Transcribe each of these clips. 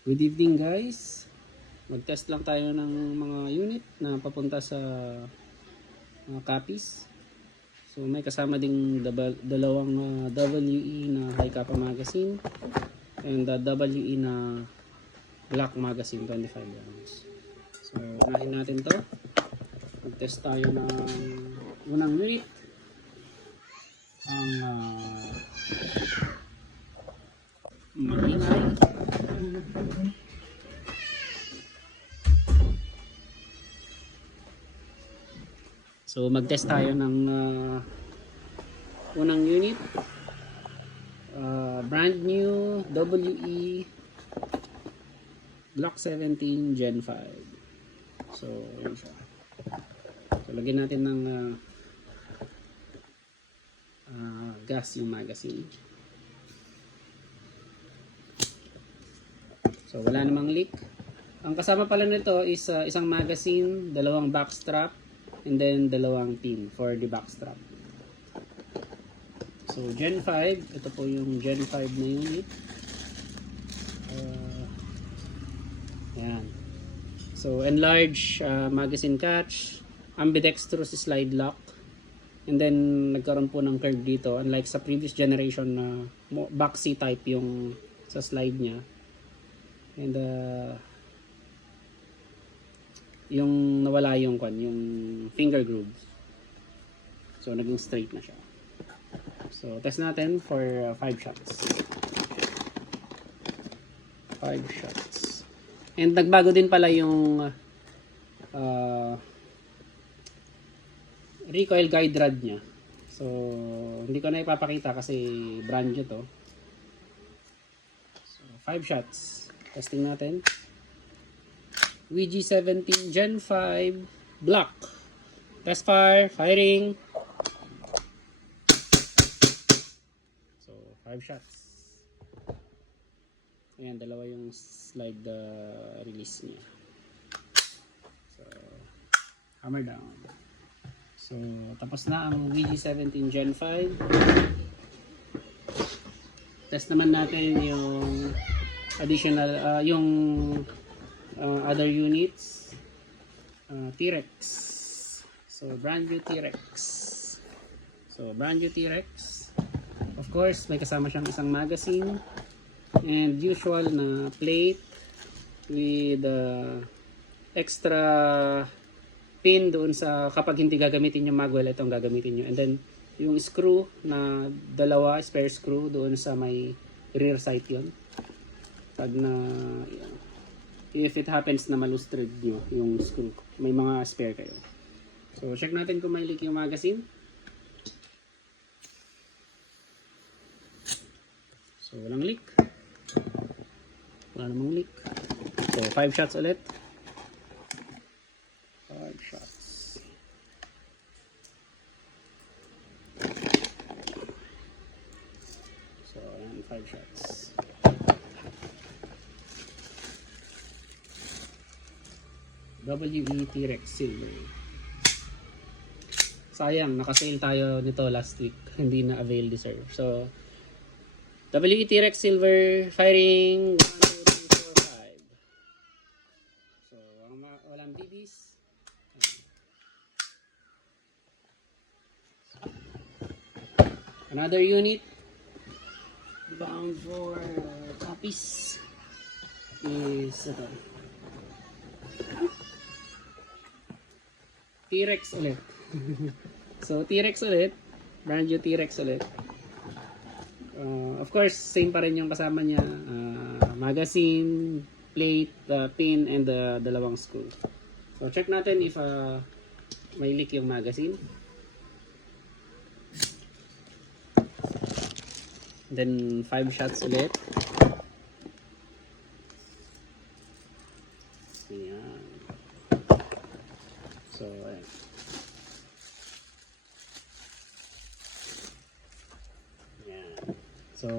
Good evening guys. Mag-test lang tayo ng mga unit na papunta sa mga copies. So may kasama ding dalawang WE na high kappa magazine and WE na black magazine 25 rounds. So unahin natin to. Mag-test tayo ng unang unit. Ang maingay. So mag-test tayo ng unang unit. Brand new WE Glock 17 Gen 5. So yun siya. So lagyan natin ng gas yung magazine. So wala namang leak. Ang kasama pala nito is isang magazine, dalawang backstrap, and then dalawang pin for the backstrap. So Gen 5, ito po yung Gen 5 na unit. Ayan. So enlarged magazine catch, ambidextrous slide lock, and then nagkaroon po ng curve dito, unlike sa previous generation na boxy type yung sa slide niya. And yung nawala yung finger grooves. So naging straight na siya. So test natin for 5 shots. 5 shots. And nagbago din pala yung recoil guide rod niya. So hindi ko na ipapakita kasi brand new to. So 5 shots. Testing natin. WG-17 Gen 5 Black. Test fire, firing. So 5 shots. Ayan, dalawa yung slide release niya. So hammer down. So tapos na ang WG-17 Gen 5. Test naman natin yung additional yung other units. T-Rex. So brand new T-Rex. So brand new T-Rex. Of course, may kasama siyang isang magazine and usual na plate with extra pin doon sa kapag hindi gagamitin yung magwell, itong gagamitin nyo. And then yung screw na dalawa, spare screw doon sa may rear sight yon. Pag na if it happens na malustred nyo yung screw, may mga spare kayo. So check natin kung may leak yung magazine. So walang leak. Wala namang leak. So 5 shots ulit. 5 shots. So ayan, 5 shots. WE T-Rex Silver. Sayang, nakasale tayo nito last week. Hindi na avail deserve. So, WE T-Rex Silver, firing 1, 2, 3, 4, 5. So, walang BBs. Another unit. Bound for copies is ito. T-Rex ulit. So T-Rex ulit, brand new T-Rex ulit. Of course, same pa rin yung kasama niya, magazine, plate, pin, and dalawang screw. So check natin if may leak yung magazine. Then 5 shots ulit. Ayan. So, ayan. Ayan. So,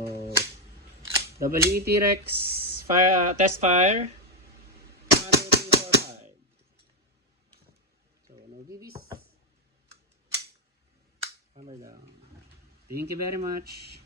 WE T-Rex fire, test fire. 1, 2, 3, 4, 5. So, no BBs. Hammer down. Thank you very much.